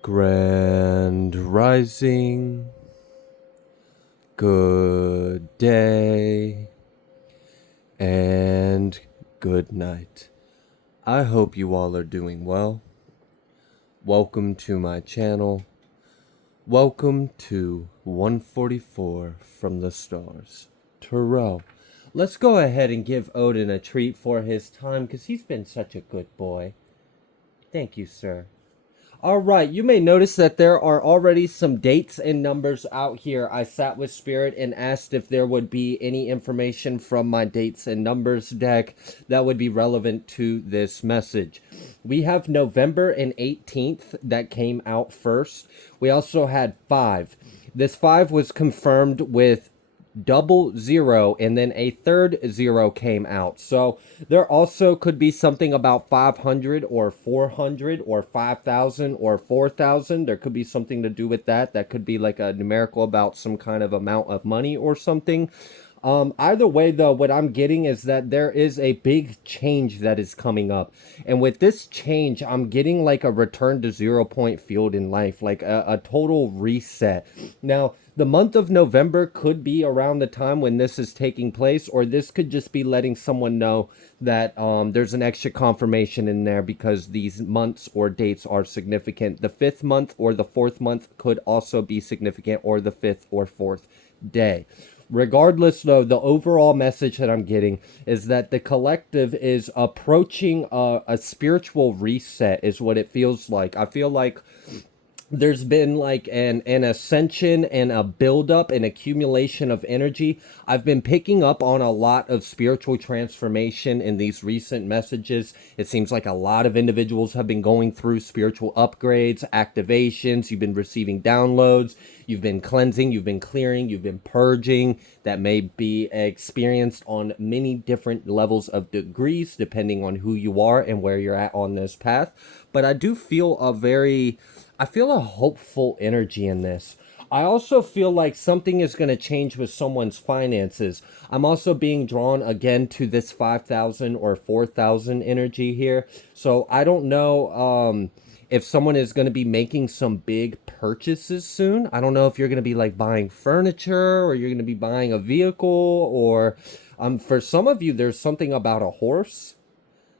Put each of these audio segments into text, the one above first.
Grand Rising, good day, and good night. I hope you all are doing well. Welcome to my channel. Welcome to 144 from the stars. Terrell. Let's go ahead and give Odin a treat for his time because he's been such a good boy. Thank you, sir. All right, you may notice that there are already some dates and numbers out here. I sat with Spirit and asked if there would be any information from my dates and numbers deck that would be relevant to this message. We have November and 18th that came out first. We also had 5. This 5 was confirmed with double zero, and then a third zero came out. So there also could be something about 500 or 400 or 5,000 or 4,000. There could be something to do with that. That could be like a numerical about some kind of amount of money or something. Either way, though, what I'm getting is that there is a big change that is coming up. And with this change, I'm getting like a return to 0 point field in life, like a total reset. Now, the month of November could be around the time when this is taking place, or this could just be letting someone know that there's an extra confirmation in there because these months or dates are significant. The 5th month or the 4th month could also be significant, or the 5th or 4th day. Regardless, though, the overall message that I'm getting is that the collective is approaching a spiritual reset, is what it feels like. I feel like there's been like an ascension and a buildup and accumulation of energy. I've been picking up on a lot of spiritual transformation in these recent messages. It seems like a lot of individuals have been going through spiritual upgrades, activations. You've been receiving downloads. You've been cleansing. You've been clearing. You've been purging. That may be experienced on many different levels of degrees, depending on who you are and where you're at on this path. But I do feel I feel a hopeful energy in this. I also feel like something is going to change with someone's finances. I'm also being drawn again to this 5,000 or 4,000 energy here. So I don't know if someone is going to be making some big purchases soon. I don't know if you're going to be like buying furniture, or you're going to be buying a vehicle, or for some of you, there's something about a horse.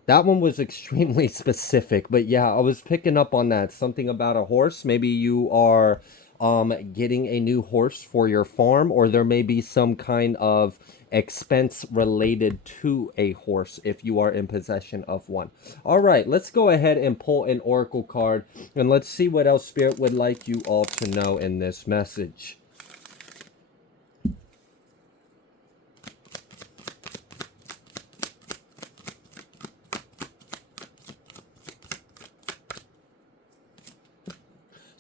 That one was extremely specific, but yeah, I was picking up on that. Something about a horse. Maybe you are getting a new horse for your farm, or there may be some kind of expense related to a horse if you are in possession of one. All right, let's go ahead and pull an oracle card, and let's see what else Spirit would like you all to know in this message.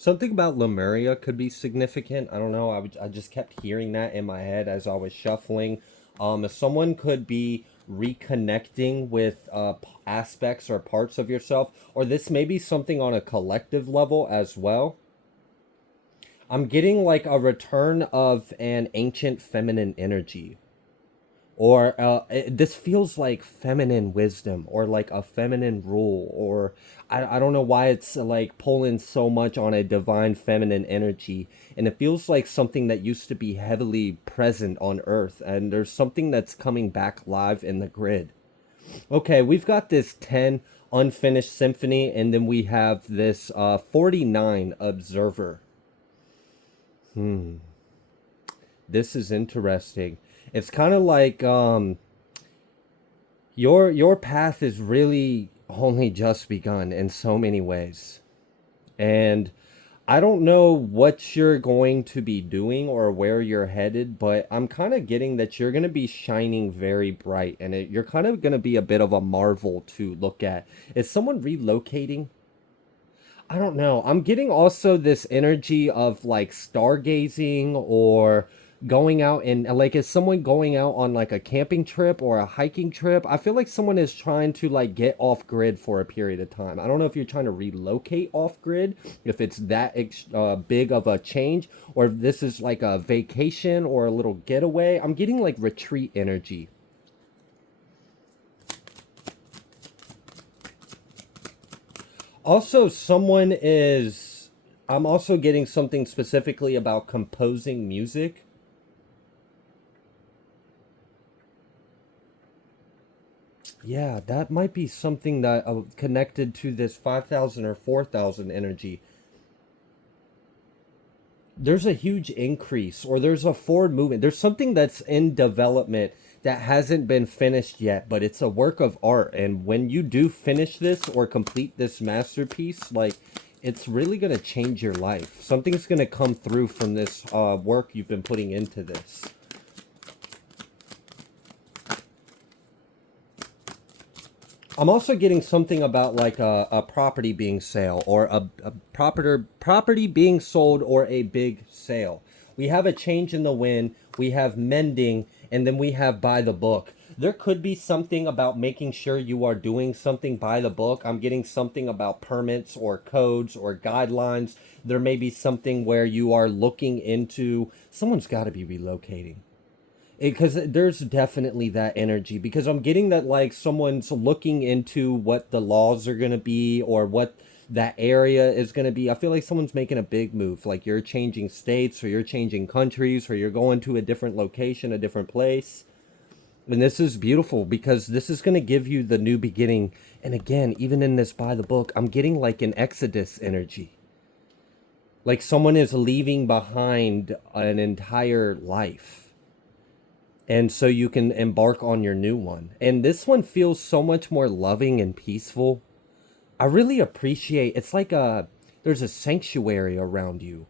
Something about Lemuria could be significant. I don't know. I just kept hearing that in my head as I was shuffling. Someone could be reconnecting with aspects or parts of yourself, or this may be something on a collective level as well. I'm getting like a return of an ancient feminine energy, or this feels like feminine wisdom, or like a feminine rule, or I don't know why it's like pulling so much on a divine feminine energy, and it feels like something that used to be heavily present on earth, and there's something that's coming back live in the grid. Okay, we've got this 10 unfinished symphony, and then we have this 49 observer. This is interesting. It's kind of like your path is really only just begun in so many ways. And I don't know what you're going to be doing or where you're headed, but I'm kind of getting that you're going to be shining very bright, and you're kind of going to be a bit of a marvel to look at. Is someone relocating? I don't know. I'm getting also this energy of like stargazing, or going out, and like, is someone going out on like a camping trip or a hiking trip? I feel like someone is trying to like get off grid for a period of time. I don't know if you're trying to relocate off grid, if it's that big of a change, or if this is like a vacation or a little getaway. I'm getting like retreat energy. Also, someone is I'm also getting something specifically about composing music. Yeah, that might be something that connected to this 5,000 or 4,000 energy. There's a huge increase, or there's a forward movement. There's something that's in development that hasn't been finished yet, but it's a work of art. And when you do finish this or complete this masterpiece, like, it's really going to change your life. Something's going to come through from this work you've been putting into this. I'm also getting something about like a property being sale, or a property being sold, or a big sale. We have a change in the wind, we have mending, and then we have by the book. There could be something about making sure you are doing something by the book. I'm getting something about permits or codes or guidelines. There may be something where you are looking into, someone's got to be relocating, because there's definitely that energy, because I'm getting that like someone's looking into what the laws are going to be, or what that area is going to be. I feel like someone's making a big move, like you're changing states, or you're changing countries, or you're going to a different location, a different place. And this is beautiful, because this is going to give you the new beginning. And again, even in this by the book, I'm getting like an exodus energy, like someone is leaving behind an entire life, and so you can embark on your new one. And this one feels so much more loving and peaceful. I really appreciate, it's like there's a sanctuary around you.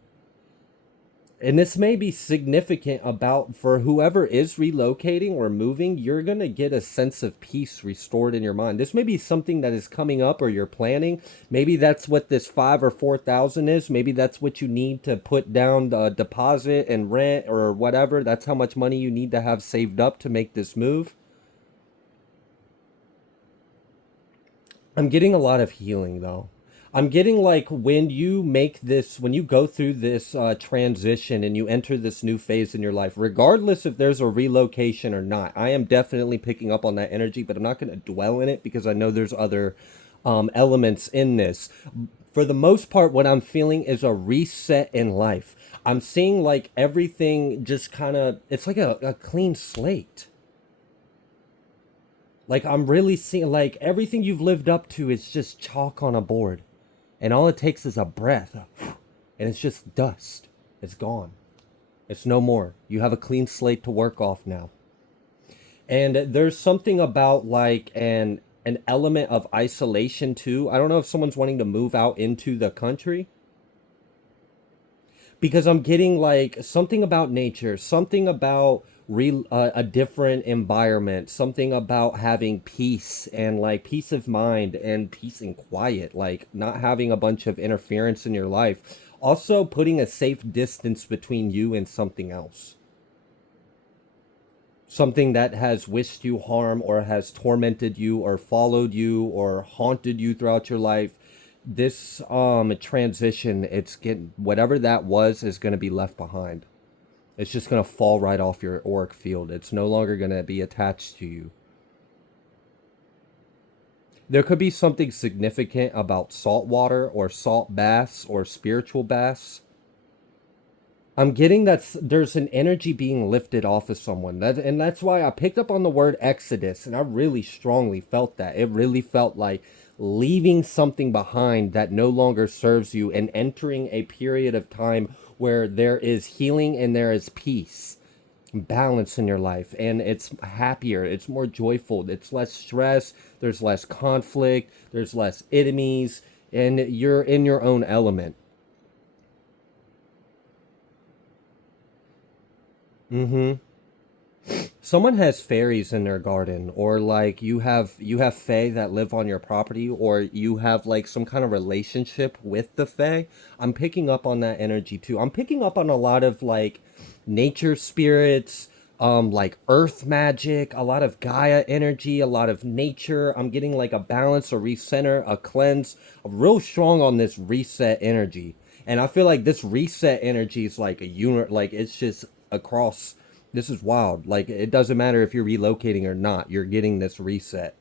And this may be significant about, for whoever is relocating or moving, you're going to get a sense of peace restored in your mind. This may be something that is coming up, or you're planning. Maybe that's what this 5 or 4,000 is. Maybe that's what you need to put down the deposit and rent or whatever. That's how much money you need to have saved up to make this move. I'm getting a lot of healing though. I'm getting like when you make this, when you go through this transition and you enter this new phase in your life, regardless if there's a relocation or not, I am definitely picking up on that energy, but I'm not going to dwell in it, because I know there's other elements in this. For the most part, what I'm feeling is a reset in life. I'm seeing like everything just kind of, it's like a clean slate. Like I'm really seeing like everything you've lived up to is just chalk on a board. And all it takes is a breath. And it's just dust. It's gone. It's no more. You have a clean slate to work off now. And there's something about like an element of isolation too. I don't know if someone's wanting to move out into the country, because I'm getting like something about nature, something about a different environment, something about having peace, and like peace of mind and peace and quiet, like not having a bunch of interference in your life. Also, putting a safe distance between you and something else. Something that has wished you harm, or has tormented you, or followed you, or haunted you throughout your life. This transition, it's getting, whatever that was is going to be left behind. It's just going to fall right off your auric field. It's no longer going to be attached to you. There could be something significant about salt water, or salt baths, or spiritual baths. I'm getting that there's an energy being lifted off of someone. And that's why I picked up on the word exodus, and I really strongly felt that. It really felt like leaving something behind that no longer serves you, and entering a period of time where there is healing and there is peace, balance in your life, and it's happier, it's more joyful, it's less stress, there's less conflict, there's less enemies, and you're in your own element. Mm-hmm. Someone has fairies in their garden, or like you have fae that live on your property, or you have like some kind of relationship with the fae. I'm picking up on that energy too. I'm picking up on a lot of like nature spirits, like earth magic, a lot of Gaia energy, a lot of nature. I'm getting like a balance, a recenter, a cleanse. I'm real strong on this reset energy. And I feel like this reset energy is like a unit, like it's just across. This is wild. Like, it doesn't matter if you're relocating or not, you're getting this reset.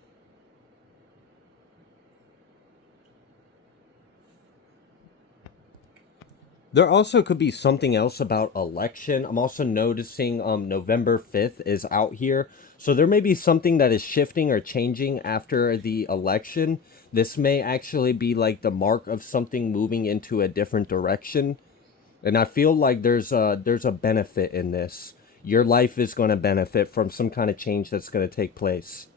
There also could be something else about election. I'm also noticing November 5th is out here. So there may be something that is shifting or changing after the election. This may actually be like the mark of something moving into a different direction. And I feel like there's a benefit in this. Your life is going to benefit from some kind of change that's going to take place.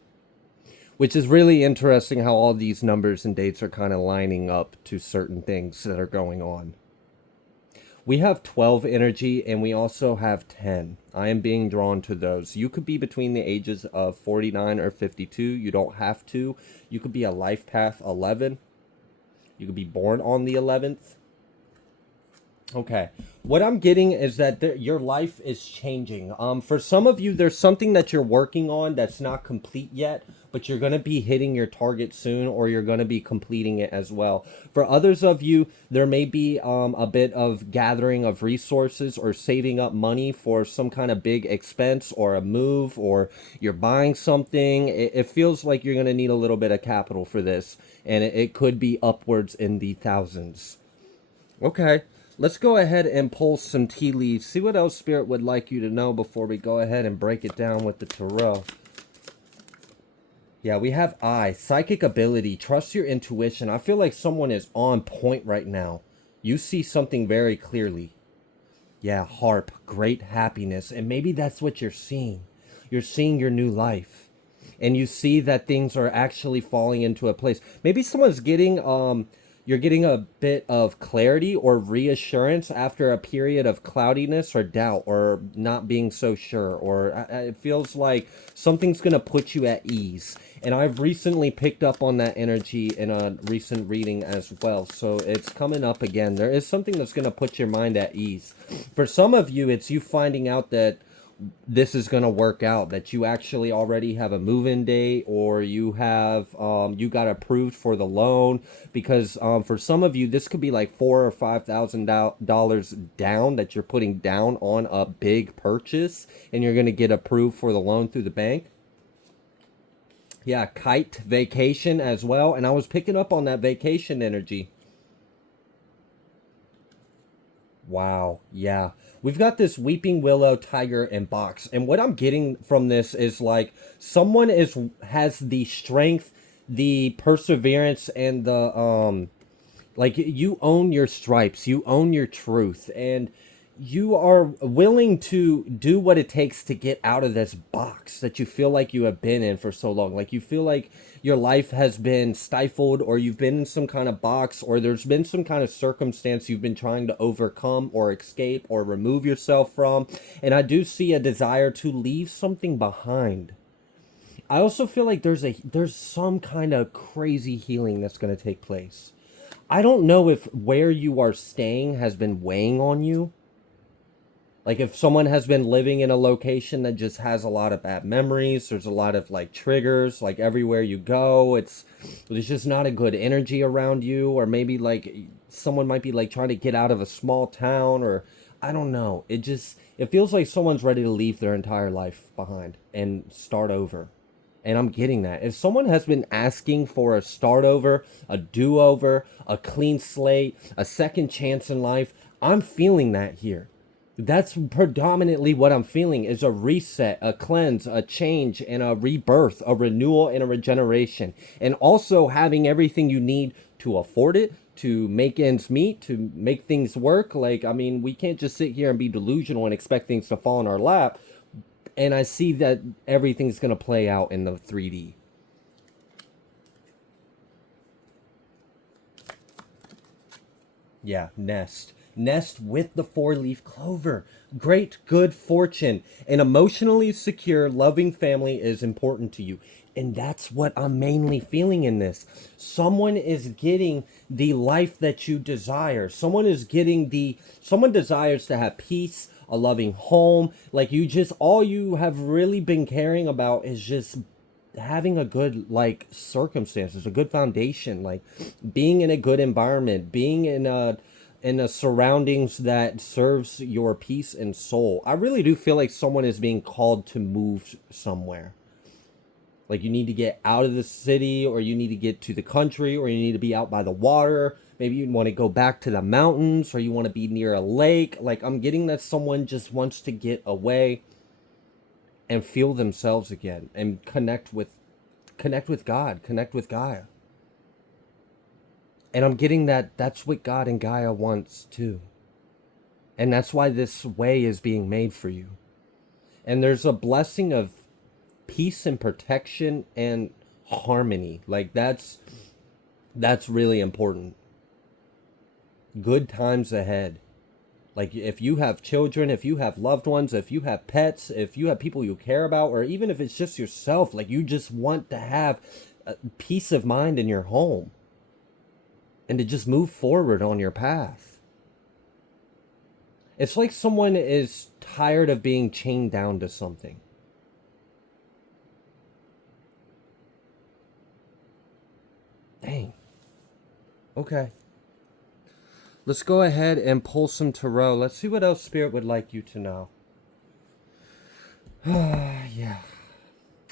Which is really interesting how all these numbers and dates are kind of lining up to certain things that are going on. We have 12 energy and we also have 10. I am being drawn to those. You could be between the ages of 49 or 52. You don't have to. You could be a life path 11. You could be born on the 11th. Okay. What I'm getting is that your life is changing. For some of you, there's something that you're working on that's not complete yet, but you're going to be hitting your target soon, or you're going to be completing it as well. For others of you, there may be a bit of gathering of resources or saving up money for some kind of big expense or a move, or you're buying something. It feels like you're going to need a little bit of capital for this, and it could be upwards in the thousands. Okay, let's go ahead and pull some tea leaves. See what else Spirit would like you to know before we go ahead and break it down with the tarot. Yeah, we have I, psychic ability, trust your intuition. I feel like someone is on point right now. You see something very clearly. Yeah, harp, great happiness. And maybe that's what you're seeing. You're seeing your new life. And you see that things are actually falling into a place. Maybe someone's getting you're getting a bit of clarity or reassurance after a period of cloudiness or doubt or not being so sure, or it feels like something's going to put you at ease. And I've recently picked up on that energy in a recent reading as well, so it's coming up again. There is something that's going to put your mind at ease. For some of you, it's you finding out that this is going to work out, that you actually already have a move-in date, or you have you got approved for the loan, because for some of you this could be like $4,000 or $5,000 down that you're putting down on a big purchase, and you're going to get approved for the loan through the bank. Yeah, kite, vacation as well, and I was picking up on that vacation energy. Wow, yeah. We've got this weeping willow, tiger, and box. And what I'm getting from this is like someone has the strength, the perseverance, and the like you own your stripes, you own your truth, and you are willing to do what it takes to get out of this box that you feel like you have been in for so long. Like you feel like your life has been stifled, or you've been in some kind of box, or there's been some kind of circumstance you've been trying to overcome or escape or remove yourself from. And I do see a desire to leave something behind. I also feel like there's some kind of crazy healing that's going to take place. I don't know if where you are staying has been weighing on you. Like if someone has been living in a location that just has a lot of bad memories, there's a lot of like triggers, like everywhere you go, there's just not a good energy around you, or maybe like someone might be like trying to get out of a small town, or I don't know. It feels like someone's ready to leave their entire life behind and start over. And I'm getting that. If someone has been asking for a start over, a do-over, a clean slate, a second chance in life, I'm feeling that here. That's predominantly what I'm feeling, is a reset, a cleanse, a change, and a rebirth, a renewal and a regeneration. And also having everything you need to afford it, to make ends meet, to make things work. Like, I mean, we can't just sit here and be delusional and expect things to fall in our lap. And I see that everything's going to play out in the 3D. Yeah, nest. Nest with the 4-leaf clover. Great good fortune. An emotionally secure, loving family is important to you. And that's what I'm mainly feeling in this. Someone is getting the life that you desire. Someone desires to have peace, a loving home. Like all you have really been caring about is just having a good like circumstances, a good foundation, like being in a good environment, being in a surroundings that serves your peace and soul. I really do feel like someone is being called to move somewhere. Like you need to get out of the city, or you need to get to the country, or you need to be out by the water. Maybe you want to go back to the mountains, or you want to be near a lake. Like, I'm getting that someone just wants to get away and feel themselves again and connect with God, connect with Gaia. And I'm getting that that's what God and Gaia wants too. And that's why this way is being made for you. And there's a blessing of peace and protection and harmony. Like, that's really important. Good times ahead. Like, if you have children, if you have loved ones, if you have pets, if you have people you care about, or even if it's just yourself, like, you just want to have peace of mind in your home and to just move forward on your path. It's like someone is tired of being chained down to something. Dang. Okay. Let's go ahead and pull some tarot. Let's see what else Spirit would like you to know. Yeah.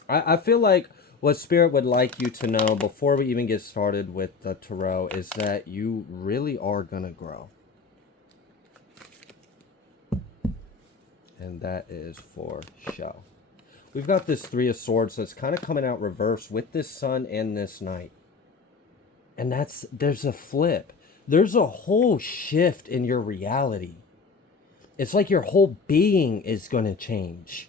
I feel like what Spirit would like you to know before we even get started with the tarot is that you really are going to grow. And that is for show. We've got this Three of Swords that's kind of coming out reverse with this Sun and this Knight. And there's a flip. There's a whole shift in your reality. It's like your whole being is going to change.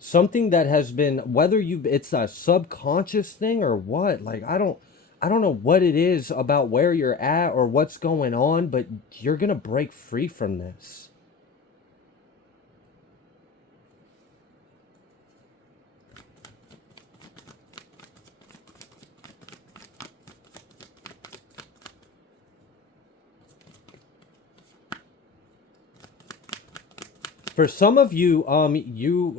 Something that has been, whether it's a subconscious thing or what, like, I don't know what it is about where you're at or what's going on, but you're going to break free from this. For some of you,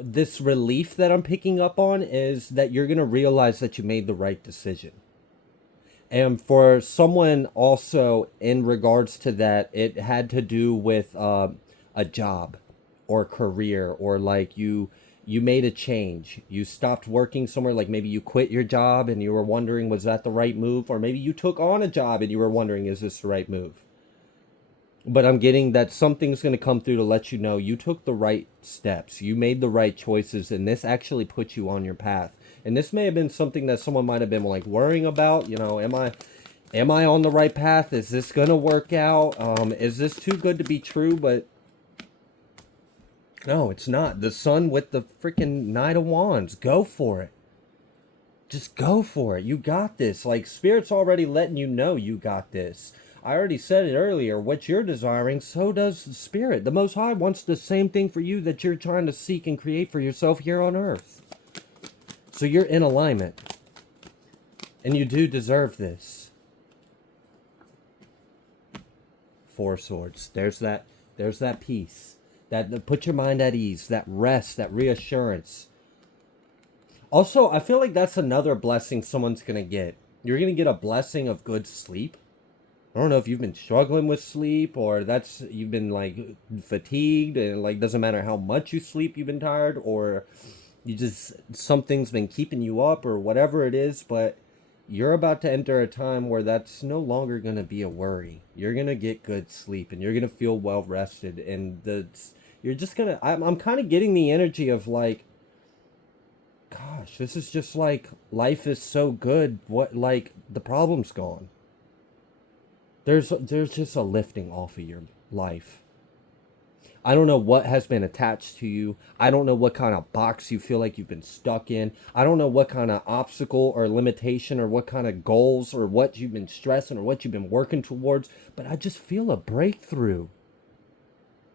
this relief that I'm picking up on is that you're going to realize that you made the right decision. And for someone also, in regards to that, it had to do with a job or career, or like you made a change. You stopped working somewhere, like maybe you quit your job and you were wondering, was that the right move? Or maybe you took on a job and you were wondering, is this the right move? But I'm getting that something's going to come through to let you know you took the right steps. You made the right choices, and this actually put you on your path. And this may have been something that someone might have been like worrying about. You know, am I on the right path? Is this going to work out? Is this too good to be true? But no, it's not. The Sun with the freaking Knight of Wands. Go for it. Just go for it. You got this. Like, Spirit's already letting you know you got this. I already said it earlier. What you're desiring, so does the Spirit. The Most High wants the same thing for you that you're trying to seek and create for yourself here on Earth. So you're in alignment. And you do deserve this. Four Swords. There's that peace. That put your mind at ease. That rest. That reassurance. Also, I feel like that's another blessing someone's going to get. You're going to get a blessing of good sleep. I don't know if you've been struggling with sleep, or you've been like fatigued and like doesn't matter how much you sleep, you've been tired, or something's been keeping you up or whatever it is, but you're about to enter a time where that's no longer going to be a worry. You're going to get good sleep and you're going to feel well rested, and you're just going to, I'm kind of getting the energy of like, gosh, this is just like, life is so good. What, like, the problem's gone. There's just a lifting off of your life. I don't know what has been attached to you. I don't know what kind of box you feel like you've been stuck in. I don't know what kind of obstacle or limitation or what kind of goals or what you've been stressing or what you've been working towards. But I just feel a breakthrough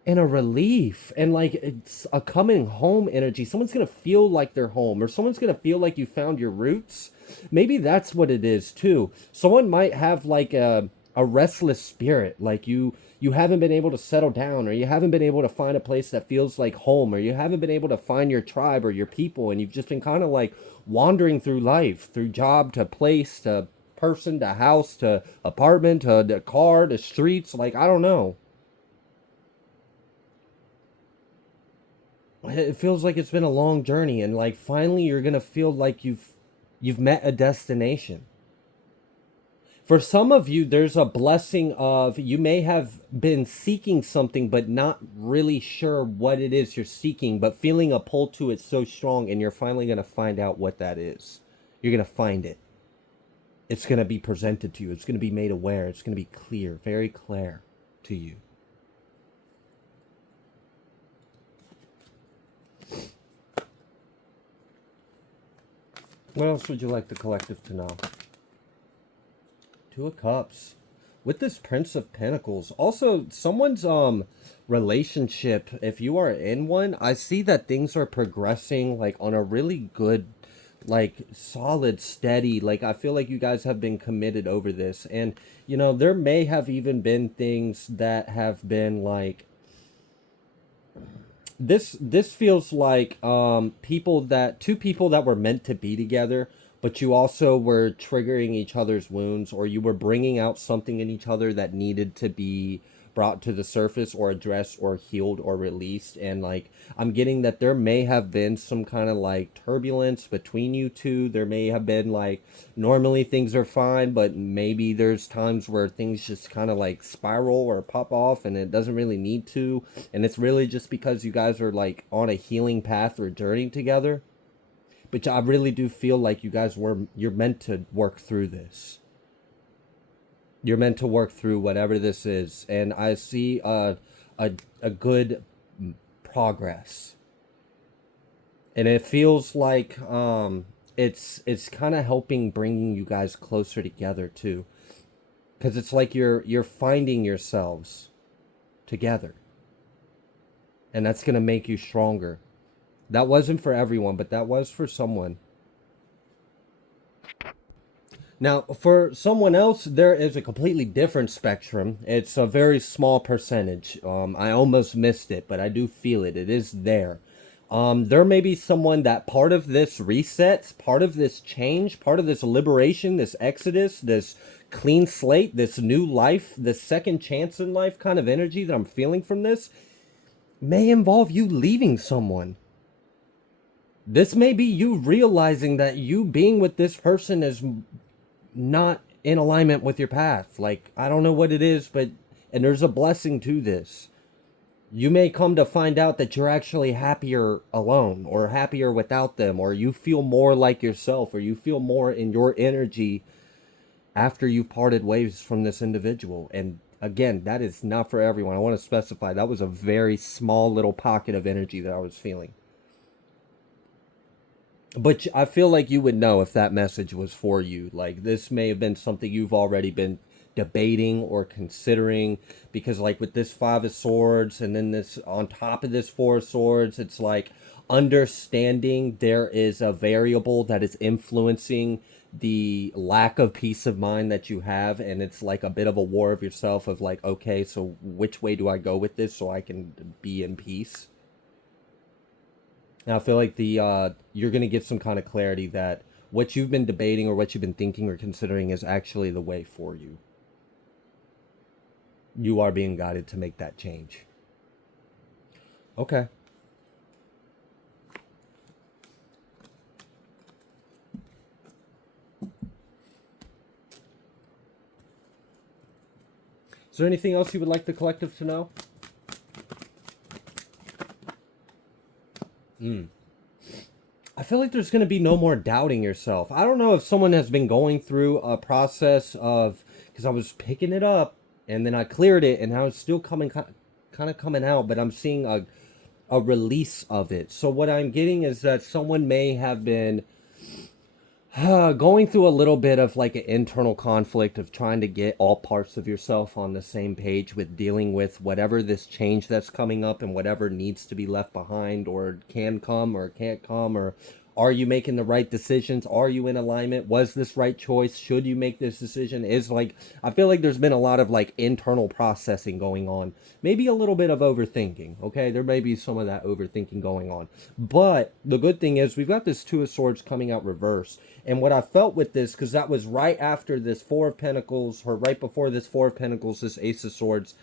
and a relief and like it's a coming home energy. Someone's going to feel like they're home, or someone's going to feel like you found your roots. Maybe that's what it is too. Someone might have like a restless spirit, like you haven't been able to settle down, or you haven't been able to find a place that feels like home, or you haven't been able to find your tribe or your people, and you've just been kind of like wandering through life, through job to place to person to house to apartment to the car to streets, like I don't know. It feels like it's been a long journey, and like finally you're gonna feel like you've met a destination. For some of you, there's a blessing of you may have been seeking something, but not really sure what it is you're seeking, but feeling a pull to it so strong, and you're finally going to find out what that is. You're going to find it. It's going to be presented to you. It's going to be made aware. It's going to be clear, very clear to you. What else would you like the collective to know? Two of Cups. With this Prince of Pentacles. Also, someone's relationship, if you are in one, I see that things are progressing like on a really good, like solid, steady, like I feel like you guys have been committed over this. And, you know, there may have even been things that have been like, this feels like two people that were meant to be together, but you also were triggering each other's wounds, or you were bringing out something in each other that needed to be brought to the surface or addressed or healed or released. And like I'm getting that there may have been some kind of like turbulence between you two. There may have been like normally things are fine, but maybe there's times where things just kind of like spiral or pop off, and it doesn't really need to. And it's really just because you guys are like on a healing path or journey together. But I really do feel like you're meant to work through this. You're meant to work through whatever this is. And I see a good progress. And it feels like it's kind of helping bringing you guys closer together too. Because it's like you're finding yourselves together. And that's going to make you stronger. That wasn't for everyone, but that was for someone. Now, for someone else, there is a completely different spectrum. It's a very small percentage. I almost missed it, but I do feel it. It is there. There may be someone that part of this resets, part of this change, part of this liberation, this exodus, this clean slate, this new life, this second chance in life kind of energy that I'm feeling from this may involve you leaving someone. This may be you realizing that you being with this person is not in alignment with your path. Like, I don't know what it is, but, and there's a blessing to this. You may come to find out that you're actually happier alone, or happier without them, or you feel more like yourself, or you feel more in your energy after you've parted ways from this individual. And again, that is not for everyone. I want to specify that was a very small little pocket of energy that I was feeling. But I feel like you would know if that message was for you. Like, this may have been something you've already been debating or considering, because like with this Five of Swords and then this on top of this Four of Swords, it's like understanding there is a variable that is influencing the lack of peace of mind that you have, and it's like a bit of a war of yourself of like, okay, so which way do I go with this so I can be in peace? And I feel like you're going to get some kind of clarity that what you've been debating or what you've been thinking or considering is actually the way for you. You are being guided to make that change. Okay. Is there anything else you would like the collective to know? I feel like there's going to be no more doubting yourself. I don't know if someone has been going through a process of, because I was picking it up and then I cleared it and now it's still kind of coming out, but I'm seeing a release of it. So what I'm getting is that someone may have been going through a little bit of like an internal conflict of trying to get all parts of yourself on the same page with dealing with whatever this change that's coming up and whatever needs to be left behind or can come or can't come, or are you making the right decisions? Are you in alignment? Was this right choice? Should you make this decision? Is like, I feel like there's been a lot of like internal processing going on. Maybe a little bit of overthinking, okay? There may be some of that overthinking going on. But the good thing is we've got this Two of Swords coming out reversed. And what I felt with this, because that was right after this Four of Pentacles, or right before this Four of Pentacles, this Ace of Swords,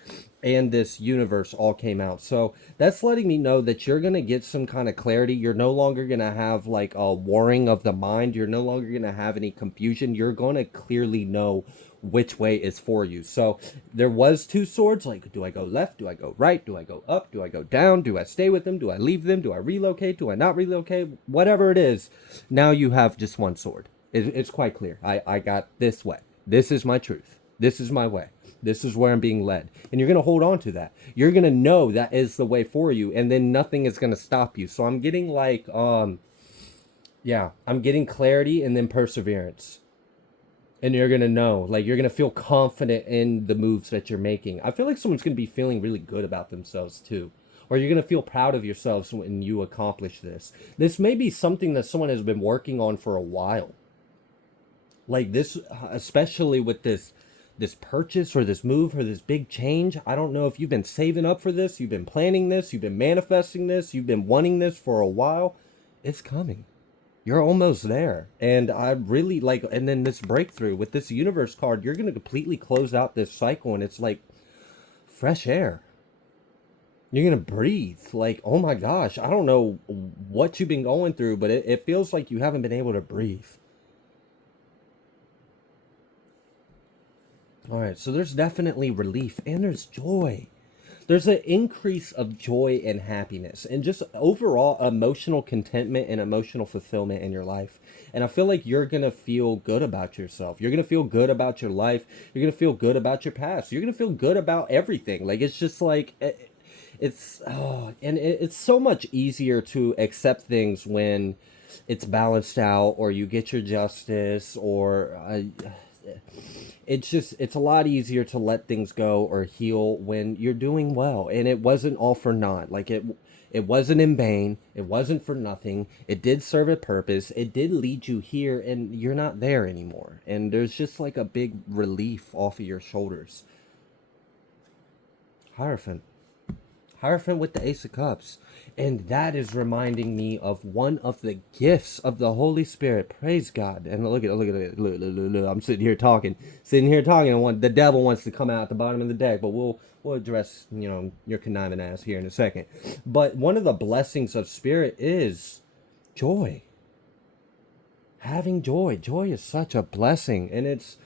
and this universe all came out. So that's letting me know that you're going to get some kind of clarity. You're no longer going to have like a warring of the mind. You're no longer going to have any confusion. You're going to clearly know which way is for you. So there was two swords, like, do I go left? Do I go right? Do I go up? Do I go down? Do I stay with them? Do I leave them? Do I relocate? Do I not relocate? Whatever it is, now you have just one sword. It's quite clear. I got this way. This is my truth. This is my way. This is where I'm being led. And you're going to hold on to that. You're going to know that is the way for you. And then nothing is going to stop you. So I'm getting like, yeah, I'm getting clarity and then perseverance. And you're going to know, like, you're going to feel confident in the moves that you're making. I feel like someone's going to be feeling really good about themselves too. Or you're going to feel proud of yourselves when you accomplish this. This may be something that someone has been working on for a while. Like this, especially with this purchase or this move or this big change. I don't know if you've been saving up for this, you've been planning this, you've been manifesting this, you've been wanting this for a while. It's coming. You're almost there. And I really like, and then this breakthrough with this universe card, you're going to completely close out this cycle, and it's like fresh air. You're going to breathe. Like, oh my gosh, I don't know what you've been going through, but it feels like you haven't been able to breathe. All right, so there's definitely relief and there's joy. There's an increase of joy and happiness and just overall emotional contentment and emotional fulfillment in your life. And I feel like you're going to feel good about yourself. You're going to feel good about your life. You're going to feel good about your past. You're going to feel good about everything. Like, it's just like, it's, oh, and it's so much easier to accept things when it's balanced out or you get your justice or, it's a lot easier to let things go or heal when you're doing well, and it wasn't all for naught. Like, it wasn't in vain, it wasn't for nothing. It did serve a purpose, it did lead you here, and you're not there anymore, and there's just like a big relief off of your shoulders. Hierophant. Hierophant with the Ace of Cups. And that is reminding me of one of the gifts of the Holy Spirit. Praise God. And look at it. Look. I'm sitting here talking. And the devil wants to come out at the bottom of the deck, but we'll address, your conniving ass here in a second. But one of the blessings of Spirit is joy. Having joy is such a blessing, and it's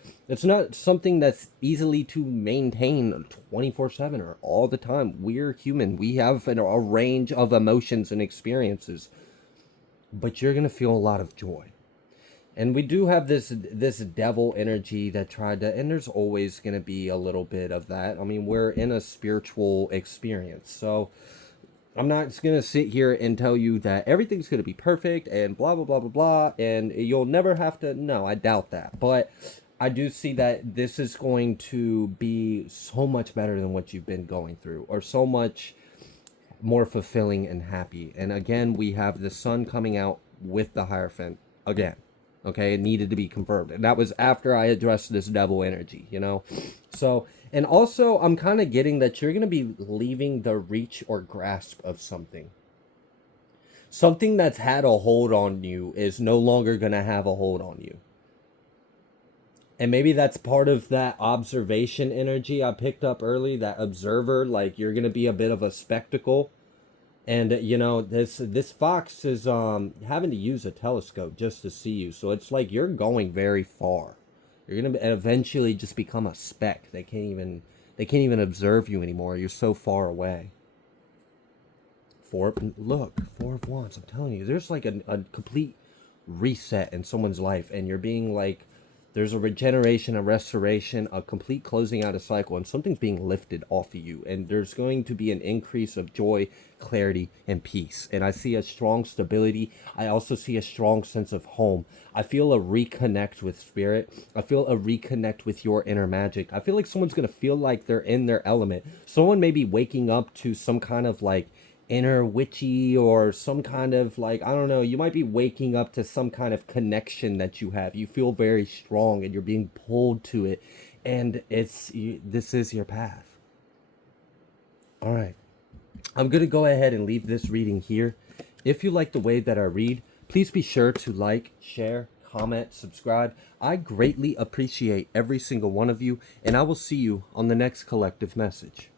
not something that's easily to maintain 24/7 or all the time. We're human, we have a range of emotions and experiences, but you're gonna feel a lot of joy. And we do have this devil energy that tried to, and there's always gonna be a little bit of that. I mean, we're in a spiritual experience, so I'm not going to sit here and tell you that everything's going to be perfect and blah, blah, blah, blah, blah, and you'll never have to. No, I doubt that. But I do see that this is going to be so much better than what you've been going through, or so much more fulfilling and happy. And again, we have the sun coming out with the Hierophant again. Okay, it needed to be confirmed. And that was after I addressed this devil energy, So, and also, I'm kind of getting that you're going to be leaving the reach or grasp of something. Something that's had a hold on you is no longer going to have a hold on you. And maybe that's part of that observation energy I picked up early, that observer, like you're going to be a bit of a spectacle. And this fox is having to use a telescope just to see you. So it's like you're going very far. You're gonna eventually just become a speck. They can't even observe you anymore. You're so far away. Four of Wands. I'm telling you, there's like a complete reset in someone's life, and you're being like, there's a regeneration, a restoration, a complete closing out a cycle, and something's being lifted off of you. And there's going to be an increase of joy, clarity, and peace. And I see a strong stability. I also see a strong sense of home. I feel a reconnect with Spirit. I feel a reconnect with your inner magic. I feel like someone's going to feel like they're in their element. Someone may be waking up to some kind of like inner witchy, or some kind of like, I don't know, you might be waking up to some kind of connection that you have. You feel very strong and you're being pulled to it, and this is your path. All right, I'm gonna go ahead and leave this reading here. If you like the way that I read, please be sure to like, share, comment, subscribe. I greatly appreciate every single one of you, and I will see you on the next collective message.